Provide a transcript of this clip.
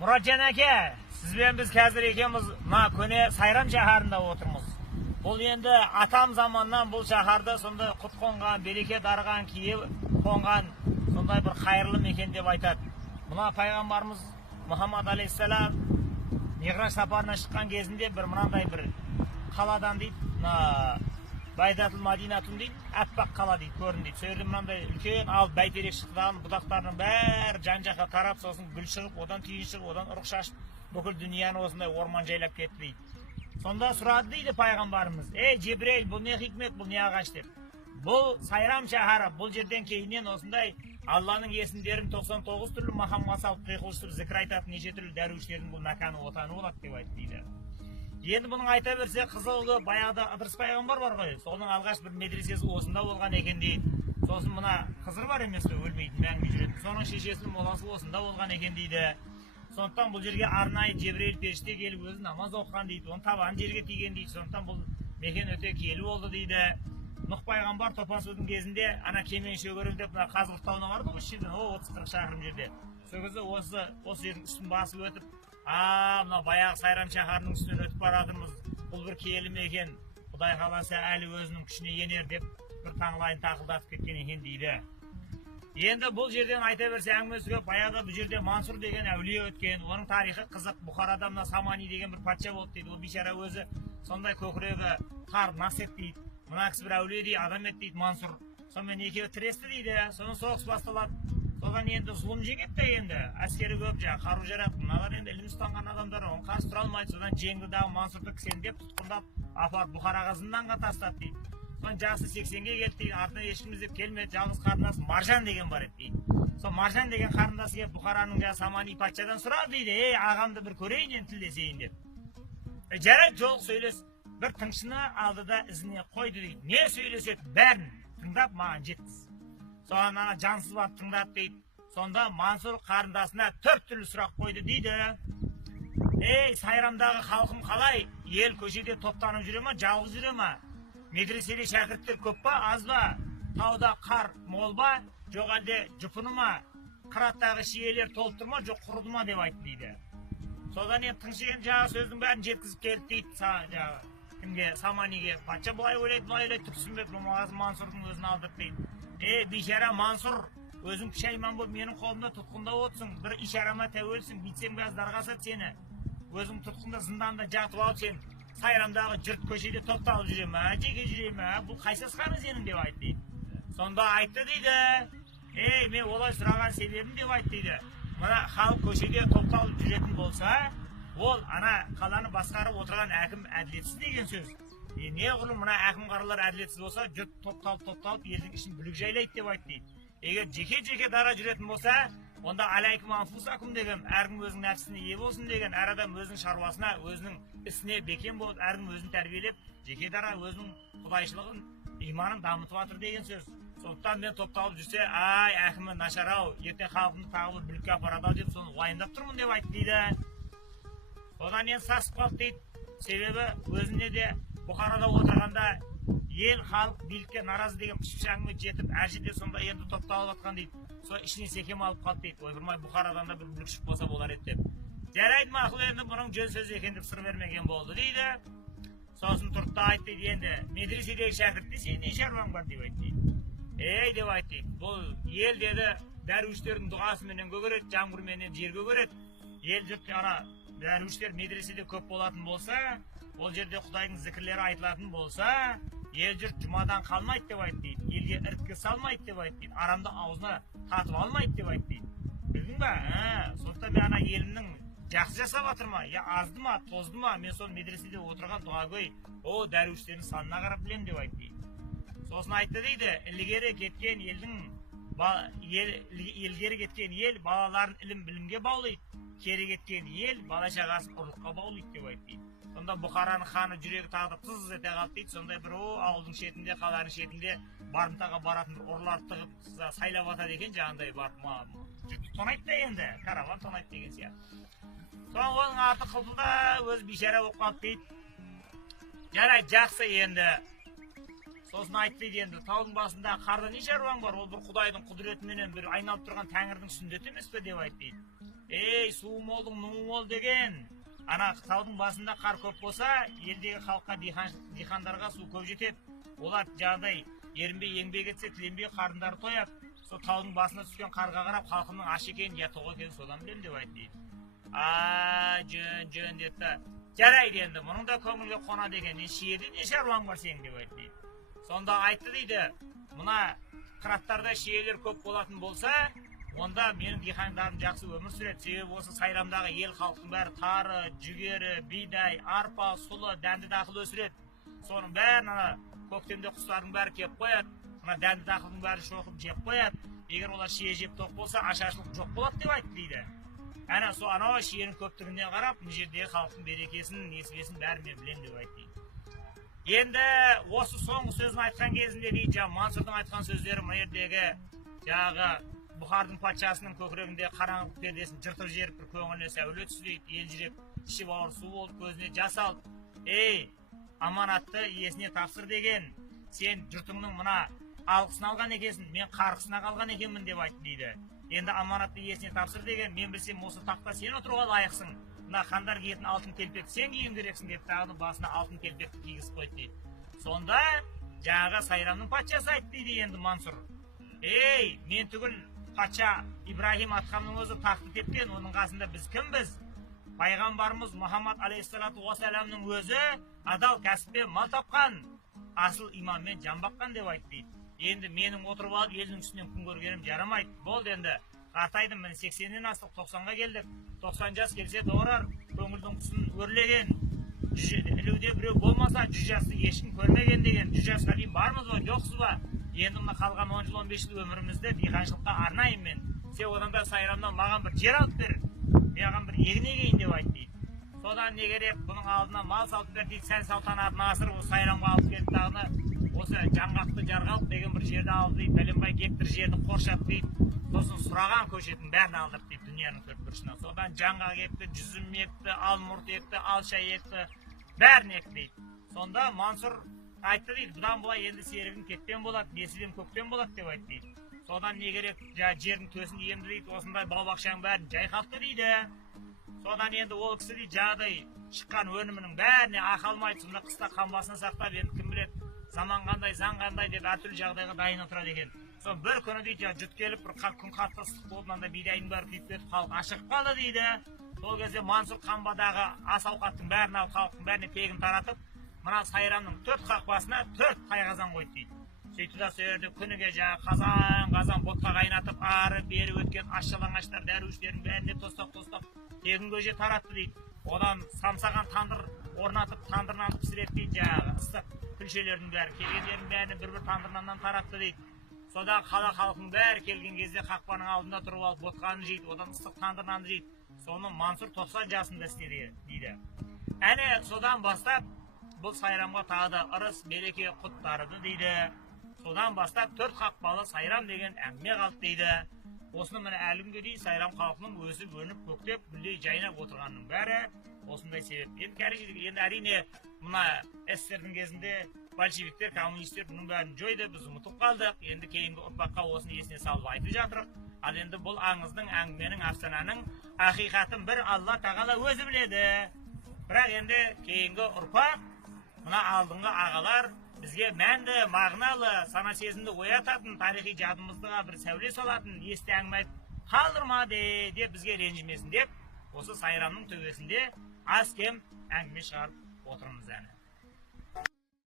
Muratcan aka, sizben biz қазір ekemiz mına көне Сайрам шаһарында отырмыз. Бұл енді атам заманнан бұл шаһарда сондай құт қонған, береке дарыған, кие қонған, сондай бір қайырлы мекен деп айтады. Мына пайғамбарымыз Мұхаммад алейхиссалам Миғраж сапарына шыққан кезінде бір мынандай бір қаладан дейді, Байдатул Мадинатун дейді, аппақ қала дейді, көрін дейді. Сол жерде мынандай үлкен ал бәйтерек шыққан, бұтақтардың бәрі жан-жаққа тарап, сосын гүл шығып, одан түйін шығып, одан ұрық шашып, бүкіл дүнияны осындай орман жайлап кетті дейді. Сонда сұрады дейді пайғамбарымыз: "Ей Жебірейіл, бұл не хикмет, бұл не ағаш?" деп. Бұл Сайрам шаһары, бұл жерден кейіннен осындай Алланың есімдерін 99 түрлі мақамға салып қиқылышып зікір айтатын неше түрлі дәруіштердің бұл мәканы отаны болады деп айтты дейді. Енді бұның айта берсе, қызылғы баяғыда Ыдырыс пайғамбар бар ғой, соның алғаш бір медресесі осында болған екен дейді. Сосын мына Хызыр бар емес пе, өлмейтін, мәңгі жүретін, соның шешесінің моласы осында болған екен дейді. Сондықтан бұл жерге арнайы Жебірейіл періште келіп өзі намаз оқыған дейді, оның табаны жерге тиген дейді. Сондықтан бұл мекен өте киелі болды дейді. Нұх пайғамбар топан судың кезінде ана кемен шөгеріп деп мына Қазығұрт тауына барды ғой, жерден 30-40 шақырым жерде. Сол кезде осы жердің үстін басып өтіп, мына баяғы Сайрам шаһарының үстінен өтіп баратырмыз. Бұл бір киелі мекен, Құдай қаласа әлі өзінің күшіне енер деп бір таңлайын тақылдатып кеткен екен дейді. Енді бұл жерден айта берсе әңгімесі көп. Баяғыда бұл жерде Мансұр деген әулие өткен, оның тарихы қызық. Бұхарада мына Самани деген бір патша болды дейді. Ол бейшара өзі сондай көкірегі қар нас етпейді. Мына кісі бір әулие дейді, адам ет дейді Мансұр. Сонымен екеуі тіресті дейді. Соның соғыс басталады. Содан енді зұлым жеңеді енді, әскері көп, қару жарақ. Мыналар енді ілім ұстанған адамдар, оны қарсы тұра алмайды. Содан жеңді дағы Мансұрды кісендеп, тұтқындап, апарып Бұхараға зынданға тастады дейді. Содан жасы 80-ге келді дейді, артынан ешкім іздеп келмеді, жалғыз қарындасы Маржан деген бар еді дейді. Сол Маржан деген қарындасы келіп Бұхараның Самани патшадан сұрады дейді: "Ей, ағамды бір көрейін, енді тілдесейін" деп. Жарайды, жолық сөйлес. Бір тыңшыны алды да ізіне қойды дейді. Не сөйлеседі, бәрін тыңдап маған жеткіз. Соған ана жансыз барып тыңдап дейді. Сонда Мансұр қарындасына 4 түрлі сұрақ қойды дейді. "Ей, Сайрамдағы халқым қалай? Ел көшеде топтанып жүре ма, жалғыз жүре ма? Медреседе шәкірттер көп па, аз ба? Тауда қар мол ба, жоқ әлде жұпыны ма? Қыраттағы шиелер толып тұр ма, жоқ құрыды ма?" деп айтты дейді. Содан енді тыңшы жаңағы сөздің бәрін жеткізіп келді дейді кімге, Саманиге. Патша былай ойлайды, түксінбеп Мансұрдың өзін алдырды дейді. "Ей, бейшара Мансұр, өзің пішайман болып менің қолымда тұтқында отырсың, бір ишарама тәуелсің, битсем газ дарғасады сені. Өзің тұтқында зынданда жатып алып сен Сайрамдағы жұрт көшеде топталып жүре ма, жеке жүре ма, бұл қайсасқаны сенің?" деп айтты дейді. Сонда айтты дейді: "Ей, мен олай сұраған себебім" деп айтты дейді. "Мына халық көшеде топталып жүретін болса, ол ана қаланы басқарып отырған әкім әділетсіз деген сөз. Не ғұрлым мына әкім қаралар әділетсіз болса, жұрт топталып елдің ішін бүлік жайлайды" деп айтты дейді. "Егер жеке дара жүретін болса, онда алейкум анфусакум деген, әркім өзінің нәпсісіне ие болсын деген, әр адам өзінің шаруасына, өзінің ісіне бекем болып, әркім өзін тәрбиелеп, жеке дара өзінің құдайшылығын, иманын дамытып жатыр деген сөз. Сондықтан мен топталып жүрсе, ай, әкімі нашар-ау, ертең халқымды тағы бір бүлікке апарады деп соны уайымдап тұрмын" деп айтты дейді. Содан енді сасып қалды дейді. Себебі өзіне де Бұхарада отырғанда ел, халық билікке наразы деген пішпішаңы жетіп, әр жерде сонда енді топталып жатқан дейді. Сол ішіне секем алып қалды дейді. Ойпырмай, Бұхарадан да бір бүлік шықпаса болса болар еді деп. Жарайды, мақұл, енді бұның жөн сөз екен деп сыр бермеген болды дейді. Сосын тұрды да айтты дейді: "Енді медреседегі шәкіртте сен не шаруаң бар?" деп айтты дейді. "Ей" деп айтты дейді, "бұл ел деді дәруіштердің дұғасыменен көгереді, жаңбырменен жер көгереді. Ел жұрт ана дәруіштер медреседе көп болатын болса, ол жерде Құдайдың зікірлері айтылатын болса, ел жұрт жұмадан қалмайды" деп айтты дейді. "Елге іріткі салмайды" деп айтты дейді. "Арамды аузына татып алмайды" деп айтты дейді. Білдің ба? Сондықтан мен ана елімнің жақсы жасап жатыр ма, я азды ма, тозды ма, мен сол медреседе отырған дұғагөй, дәруіштердің санына қарап білем" деп айтты дейді. Сосын айтты дейді: "Ілгері кеткен ел балаларын ілім білімге баулайды, кері кеткен ел бала шағасын ұрлыққа баулайды" деп айтты дейді. Сонда Бұхараның ханы жүрегі тағы да тыз ете қалды дейді. Сондай бір ауылдың шетінде, қаланың шетінде барымтаға баратын бір ұрылар тығып сайлап атады екен, жаңағындай барып жұртты тонайды да енді, караван тонайды деген сияқты. Соң оның аты қылды, өзі бейшара болып қалды дейді. Жарайды, жақсы енді. Сосын айтты дейді: "Енді таудың басында қарда не шаруаң бар? Ол бір Құдайдың құдіретіменен бір айналып тұрған Тәңірдің сүндеті емес пе?" деп айтты дейді. ей суы молдың нуы мол деген, ана таудың басында қар көп болса, елдегі халыққа, дихандарға су көп жетеді. Олар жағдай ерінбей еңбек етсе, тіленбей қарындары тояды. Сол таудың басына түскен қарға қарап, халқының аш екенін, я тоқ екенін содан білем деп айтты дейді. Жөн депті. Жарайды енді, мұның да көңілге қонады екен. Шиеде не шаруаң бар сенің деп айтты дейді. Сонда айтты дейді, мына қыраттарда шиелер көп болатын болса, онда менің дихандарым жақсы өмір сүреді. Себебі осы Сайрамдағы ел халықтың бәрі тары, жүгері, бидай, арпа, сұлы, дәнді дақыл өсіреді. Соның бәрін көктемде құстардың бәрі кеп қояды. Мына дәнді дақылдың бәрі шоқып жеп қояды. Егер олар шие жеп тоқ болса, ашаршылық жоқ болады деп айтты дейді. Әне сол анау шиенің көптігіне қарап, бұл жердегі халықтың берекесін, несібесін бәрі мен білем деп айтты. Енді осы соңғы сөзін айтқан кезінде дейді, Мансұрдың айтқан сөздері мына жердегі жаңағы Бұхардың патшасының көкірегінде қараңғылық пердесін жыртып жеріп бір көңіліне сәуле түсті дейді. Елжіреп, іші бауыр су болып, көзіне жас алып, ей, аманатты иесіне тапсыр деген, сен жұртыңның мына алғысын алған екенсің, мен қарғысына қалған екенмін деп айтты дейді. Енді аманатты иесіне тапсыр деген, мен білсем осы тақта сен отыруға лайықсың. Мына хандар киетін алтын келпек сен киім керексің деп тағы басына алтын келпекті кигізіп қойды дейді. Сонда жаңағы Сайрамның патшасы айтты дейді енді Мансұр. Ей, мен түгіл патша Ибрахим атқанның өзі тақты тепкен, оның қасында біз кімбіз? Пайғамбарымыз Мұхаммад алейхиссалату уассаламның өзі адал кәсіппен мал тапқан, асыл иманмен жан баққан деп айтты дейді. Енді менің отырып алып елдің үстінен күн көргенім жарамайды. Болды енді. Қартайдым, міне 80-нен астық, 90-ға келдік. 90 жас келсе доғырар, көңілдің құсын өрлеген. Ілуде біреу болмаса, 100 жасты ешкім көрмеген деген. 100 жасқа дейін бармыз ба, жоқсыз ба? Енді мына қалған 10 жыл, 15 жыл өмірімізді диханшылыққа арнайын мен. Сен одан да Сайрамнан маған бір жер алып бер, маған бір егін егейін деп айтты дейді. Содан не керек, бұның алдына мал салып бер дейді, сән салтанатын асырып, осы Сайрамға алып келді дағыны. Осы жаңғақты жарғалық деген бір жерді алды дейді, бәленбай гектар жерді қоршап дейді. Сосын сұраған көшетін бәрін алдырып дейді дүнияның төрт бұрышына. Содан жаңғақ екті, жүзім екті, алмұрт екті, алшай екті, бәрін екті дейді. Сонда Мансұр айтты дейді, бұдан былай енді серігім кетпен болады, несібем көктен болады деп айтты дейді. Содан не керек, жердің төсін емді дейді, осындай бау-бақшаның бәрін жайқалды дейді. Содан енді ол кісі дейді, жағдай шыққан өнімінің бәріне ақы алмайды, сонда қыста қамбасына сақтап, енді кім біледі, заман қандай, заң қандай деп әртүрлі жағдайға дайын отырады екен. Сол бір күні дейді, жұт келіп, бір күн қатты ыстық болып, мынандай бидайдың бәрі күйіп кетіп, халық ашығып қалды дейді. Сол кезде Мансұр қамбадағы ас ауқаттың бәрін алып, халықтың бәріне тегін таратып, мына Сайрамның 4 қақпасына 4 тайқазан қойды дейді. Сөйтті да сол жерде күніге қазан ботқа қайнатып, ары бері өткен аш-жалаңаштар, дәруіштердің бәріне тостақ тегін көже таратты дейді. Одан самсаған тандыр орнатып, тандыр нанды пісіреді дейді, жаңағы ыстық күлшелердің бәрі, келгендердің бәріне бір тандыр наннан таратты дейді. Содан қала халқының бәрі келген кезде қақпаның алдында тұрып алып ботқаны жейді, одан ыстық тандыр нанды жейді. Соны Мансұр 90 жасында істеді дейді. Әне содан бастап бұл Сайрамға тағы да ырыс, береке, құт дарыды дейді. Содан бастап 4 қақпалы Сайрам деген әңгіме қалды дейді. Осыны міне әлі күнге дейін Сайрам халқының өсіп, өніп, көктеп, гүлдей жайнап отырғанның бәрі осындай себеп. Енді әрине мына СССР-дің кезінде большевиктер, коммунистер бұның бәрін жойды, біз ұмытып қалдық. Енді кейінгі ұрпаққа осыны есіне салып айтып жатырық. Ал енді бұл аңыздың, әңгіменің, афсананың ақиқатын бір Алла тағала өзі біледі. Бірақ енді кейінгі ұрпақ, мына алдыңғы ағалар бізге мәнді, мағыналы, сана сезімді оятатын, тарихи жадымыздыға бір сәуле салатын, есті әңгіме айтып қалдырмады деп бізге ренжімесін деп, осы Сайрамның төбесінде аз кем әңгіме шығарып отырмыз әні.